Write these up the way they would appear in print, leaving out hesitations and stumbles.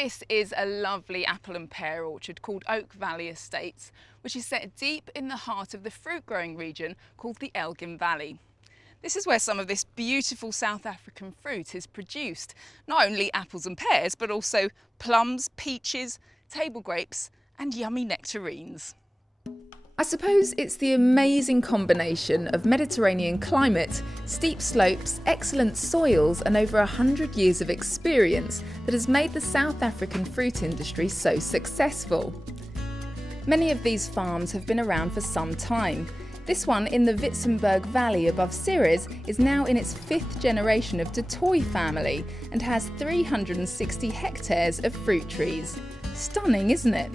This is a lovely apple and pear orchard called Oak Valley Estates, which is set deep in the heart of the fruit growing region called the Elgin Valley. This is where some of this beautiful South African fruit is produced. Not only apples and pears, but also plums, peaches, table grapes and yummy nectarines. I suppose it's the amazing combination of Mediterranean climate, steep slopes, excellent soils and over 100 years of experience that has made the South African fruit industry so successful. Many of these farms have been around for some time. This one in the Witzenberg Valley above Ceres is now in its 5th generation of Du Toit family and has 360 hectares of fruit trees. Stunning, isn't it?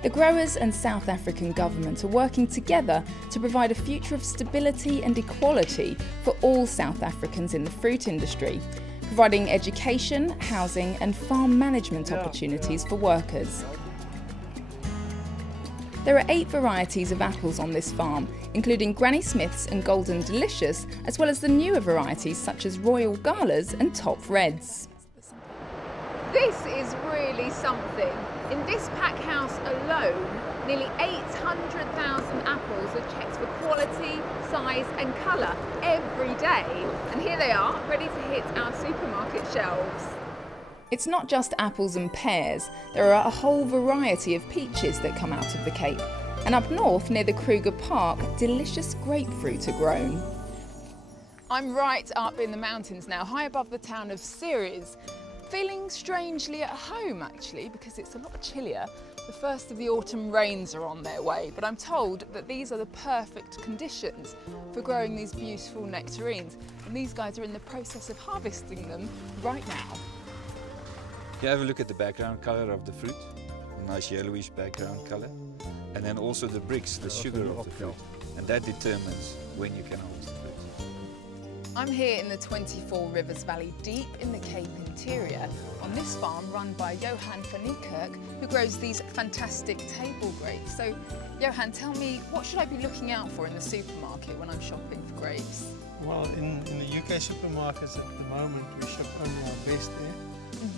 The growers and South African government are working together to provide a future of stability and equality for all South Africans in the fruit industry, providing education, housing and farm management opportunities for workers. There are 8 varieties of apples on this farm, including Granny Smiths and Golden Delicious, as well as the newer varieties such as Royal Galas and Top Reds. This is really something. In this pack house alone, nearly 800,000 apples are checked for quality, size and colour every day. And here they are, ready to hit our supermarket shelves. It's not just apples and pears, there are a whole variety of peaches that come out of the Cape. And up north, near the Kruger Park, delicious grapefruit are grown. I'm right up in the mountains now, high above the town of Ceres. Feeling strangely at home actually, because it's a lot chillier. The first of the autumn rains are on their way, but I'm told that these are the perfect conditions for growing these beautiful nectarines. And these guys are in the process of harvesting them right now. You have a look at the background colour of the fruit, a nice yellowish background colour, and then also the bricks, the sugar of the fruit, and that determines when you can harvest the fruit. I'm here in the 24 Rivers Valley, deep in the Cape interior, on this farm run by Johan van Niekerk, who grows these fantastic table grapes. So, Johan, tell me, what should I be looking out for in the supermarket when I'm shopping for grapes? Well, in the UK supermarkets at the moment, we shop only our best there.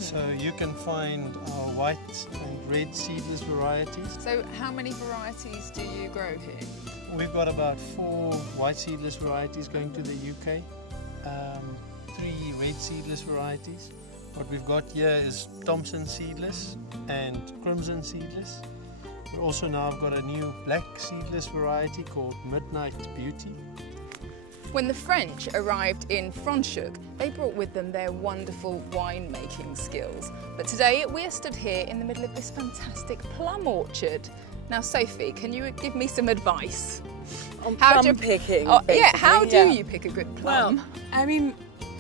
So you can find our white and red seedless varieties. So how many varieties do you grow here? We've got about 4 white seedless varieties going to the UK, 3 red seedless varieties. What we've got here is Thompson seedless and Crimson seedless. We also now have got a new black seedless variety called Midnight Beauty. When the French arrived in Franschhoek, they brought with them their wonderful winemaking skills. But today we're stood here in the middle of this fantastic plum orchard. Now, Sophie, can you give me some advice? On plum picking, how do you pick a good plum? Well, I mean,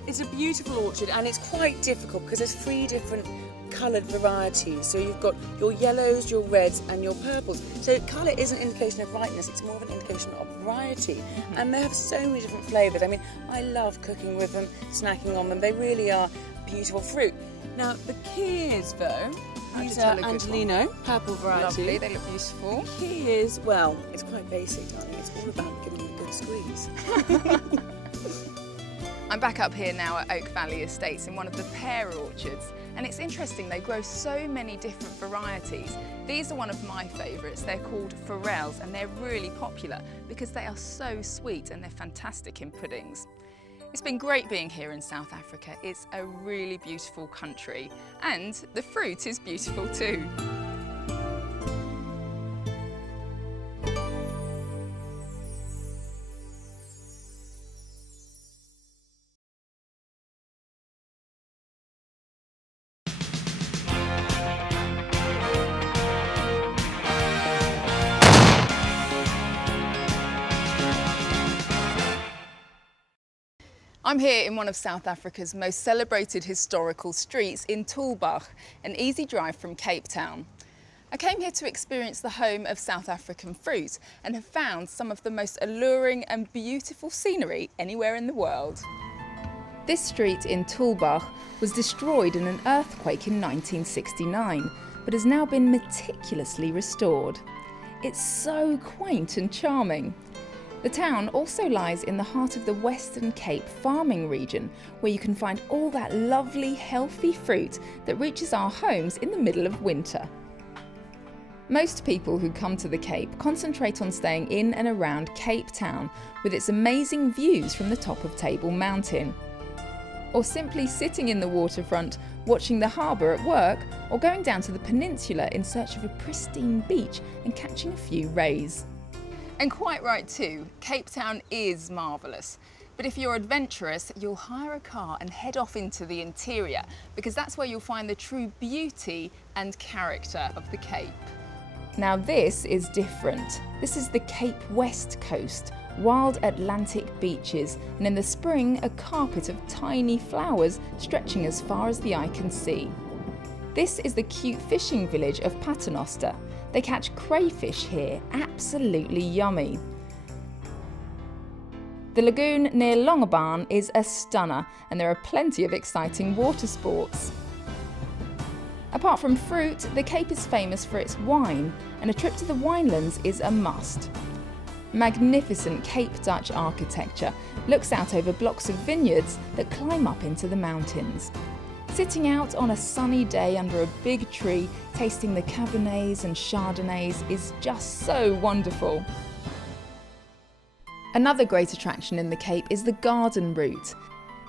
it's a beautiful orchard and it's quite difficult because there's 3 different coloured varieties. So you've got your yellows, your reds and your purples. So colour is an indication of ripeness, it's more of an indication of variety. And they have so many different flavours. I mean, I love cooking with them, snacking on them. They really are beautiful fruit. Now, the key is though, these are Angelino, purple variety. Lovely, they look beautiful. The key is, well, it's quite basic, darling. It's all about giving it a good squeeze. I'm back up here now at Oak Valley Estates in one of the pear orchards, and it's interesting, they grow so many different varieties. These are one of my favourites. They're called Forels and they're really popular because they are so sweet and they're fantastic in puddings. It's been great being here in South Africa. It's a really beautiful country and the fruit is beautiful too. I'm here in one of South Africa's most celebrated historical streets in Tulbagh, an easy drive from Cape Town. I came here to experience the home of South African fruit and have found some of the most alluring and beautiful scenery anywhere in the world. This street in Tulbagh was destroyed in an earthquake in 1969, but has now been meticulously restored. It's so quaint and charming. The town also lies in the heart of the Western Cape farming region, where you can find all that lovely, healthy fruit that reaches our homes in the middle of winter. Most people who come to the Cape concentrate on staying in and around Cape Town with its amazing views from the top of Table Mountain, or simply sitting in the waterfront, watching the harbour at work, or going down to the peninsula in search of a pristine beach and catching a few rays. And quite right too, Cape Town is marvellous. But if you're adventurous, you'll hire a car and head off into the interior, because that's where you'll find the true beauty and character of the Cape. Now this is different. This is the Cape West Coast, wild Atlantic beaches, and in the spring a carpet of tiny flowers stretching as far as the eye can see. This is the cute fishing village of Paternoster. They catch crayfish here, absolutely yummy. The lagoon near Longabarn is a stunner, and there are plenty of exciting water sports. Apart from fruit, the Cape is famous for its wine, and a trip to the winelands is a must. Magnificent Cape Dutch architecture looks out over blocks of vineyards that climb up into the mountains. Sitting out on a sunny day under a big tree, tasting the Cabernets and Chardonnays is just so wonderful. Another great attraction in the Cape is the garden route.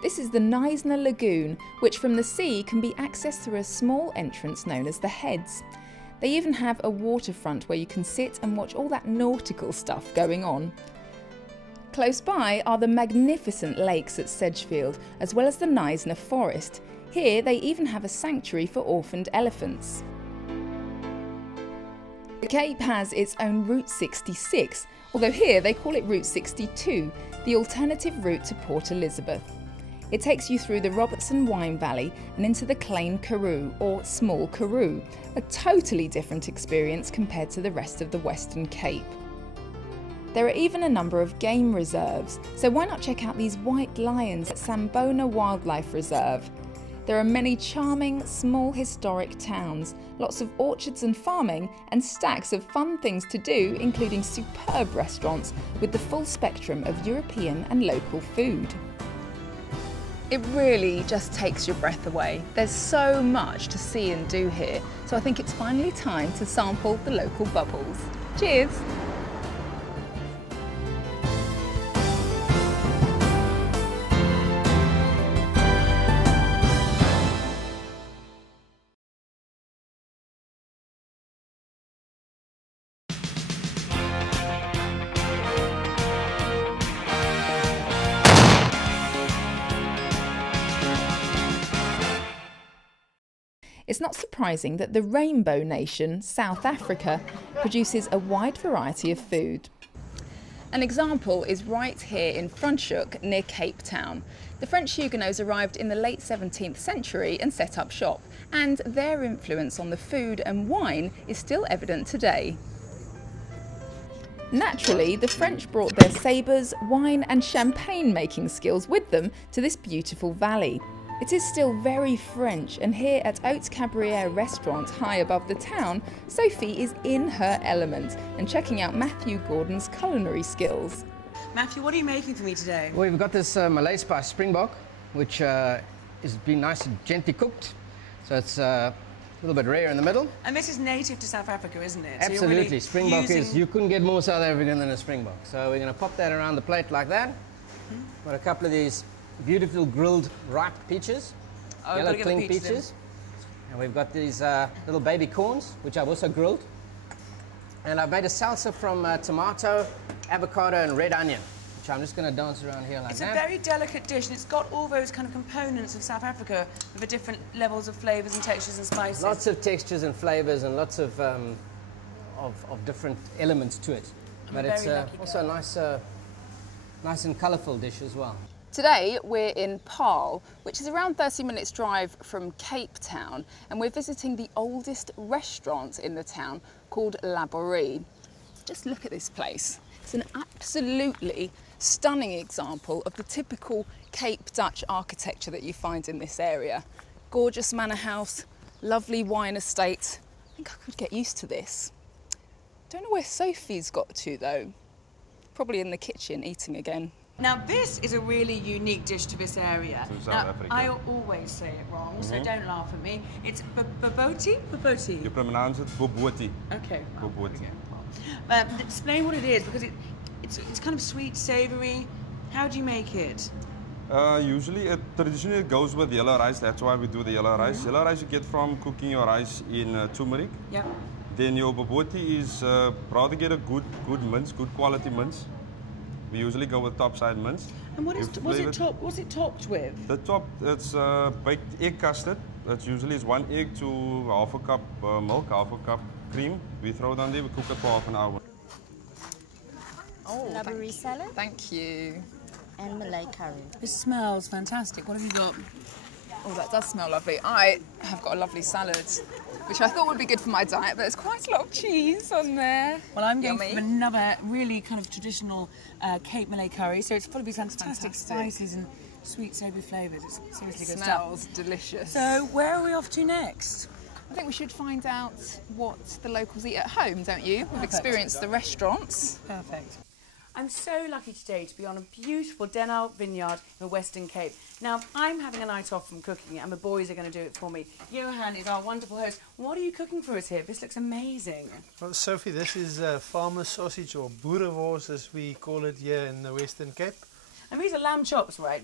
This is the Knysna Lagoon, which from the sea can be accessed through a small entrance known as the Heads. They even have a waterfront where you can sit and watch all that nautical stuff going on. Close by are the magnificent lakes at Sedgefield, as well as the Knysna Forest. Here they even have a sanctuary for orphaned elephants. The Cape has its own Route 66, although here they call it Route 62, the alternative route to Port Elizabeth. It takes you through the Robertson Wine Valley and into the Klein Karoo, or Small Karoo, a totally different experience compared to the rest of the Western Cape. There are even a number of game reserves, so why not check out these white lions at Sambona Wildlife Reserve? There are many charming, small historic towns, lots of orchards and farming, and stacks of fun things to do, including superb restaurants with the full spectrum of European and local food. It really just takes your breath away. There's so much to see and do here, so I think it's finally time to sample the local bubbles. Cheers! It's not surprising that the Rainbow Nation, South Africa, produces a wide variety of food. An example is right here in Franschhoek near Cape Town. The French Huguenots arrived in the late 17th century and set up shop, and their influence on the food and wine is still evident today. Naturally, the French brought their sabres, wine and champagne making skills with them to this beautiful valley. It is still very French, and here at Haute Cabrières restaurant high above the town, Sophie is in her element and checking out Matthew Gordon's culinary skills. Matthew, what are you making for me today? Well, we've got this Malay spice springbok, which is been nice and gently cooked, so it's a little bit rare in the middle. And this is native to South Africa, isn't it? Absolutely, so really springbok is, you couldn't get more South African than a springbok. So we're going to pop that around the plate like that. Got a couple of these beautiful grilled ripe peaches, yellow cling peaches. And we've got these little baby corns, which I've also grilled. And I've made a salsa from tomato, avocado and red onion, which I'm just going to dance around here like that. It's a very delicate dish, and it's got all those kind of components of South Africa with the different levels of flavours and textures and spices. Lots of textures and flavours and lots of different elements to it. But it's also a nice and colourful dish as well. Today we're in Paarl, which is around 30 minutes drive from Cape Town, and we're visiting the oldest restaurant in the town called La Borie. Just look at this place. It's an absolutely stunning example of the typical Cape Dutch architecture that you find in this area. Gorgeous manor house, lovely wine estate. I think I could get used to this. Don't know where Sophie's got to though. probably in the kitchen eating again. Now this is a really unique dish to this area. To South Now, Africa. I always say it wrong, so don't laugh at me. It's baboti? Baboti. You pronounce it boboti. Okay. well, Boboti. explain what it is, because it's kind of sweet, savoury. How do you make it? Usually, traditionally it goes with yellow rice. That's why we do the yellow rice. Yellow rice you get from cooking your rice in turmeric. Yep. Then your boboti is rather get a good mince, good quality mince. We usually go with top-side mince. And what's it topped with? The top, it's baked egg custard. That usually is 1 egg to half a cup milk, half a cup cream. We throw it on there, we cook it for half an hour. Oh, Strawberry salad thank you. and Malay curry. This smells fantastic. What have you got? Oh, that does smell lovely. I have got a lovely salad, which I thought would be good for my diet, but there's quite a lot of cheese on there. Well, I'm going Yummy. for another really kind of traditional Cape Malay curry, so it's full of these fantastic spices and sweet, savoury flavours. It's seriously good stuff. Smells delicious. So, where are we off to next? I think we should find out what the locals eat at home, don't you? We've experienced the restaurants. Perfect. I'm so lucky today to be on a beautiful Denal vineyard in the Western Cape. Now, I'm having a night off from cooking and the boys are going to do it for me. Johan is our wonderful host. What are you cooking for us here? This looks amazing. Well, Sophie, this is farmer sausage, or boerenwors as we call it here in the Western Cape. And these are lamb chops, right?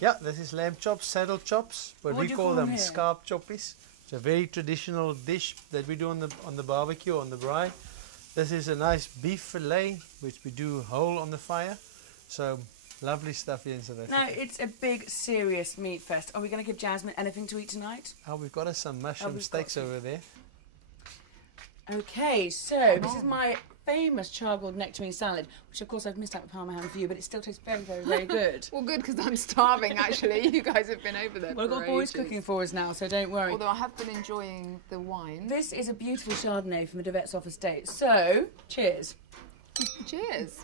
Yeah, this is lamb chops, saddle chops, but What we do you call call them them here? scarp choppies. It's a very traditional dish that we do on the barbecue, on the braai. This is a nice beef fillet, which we do whole on the fire. So lovely stuff here in South Africa. Now, it's a big, serious meat fest. Are we going to give Jasmine anything to eat tonight? Oh, we've got us some mushroom we've steaks got over there. Okay, so this is my famous charcoal nectarine salad, which of course I've missed out with Parma ham for you, but it still tastes very, very, very good. Well, good, because I'm starving, actually. You guys have been over there Well, I've got for boys ages. cooking for us now, so don't worry. Although I have been enjoying the wine. This is a beautiful Chardonnay from the De Wet's off estate. So, cheers. Cheers.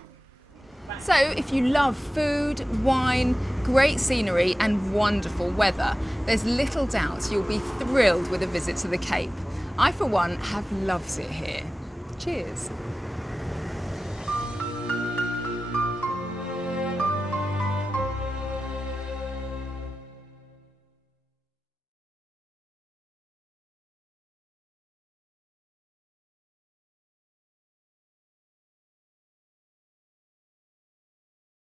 So, if you love food, wine, great scenery and wonderful weather, there's little doubt you'll be thrilled with a visit to the Cape. I, for one, have loved it here. Cheers.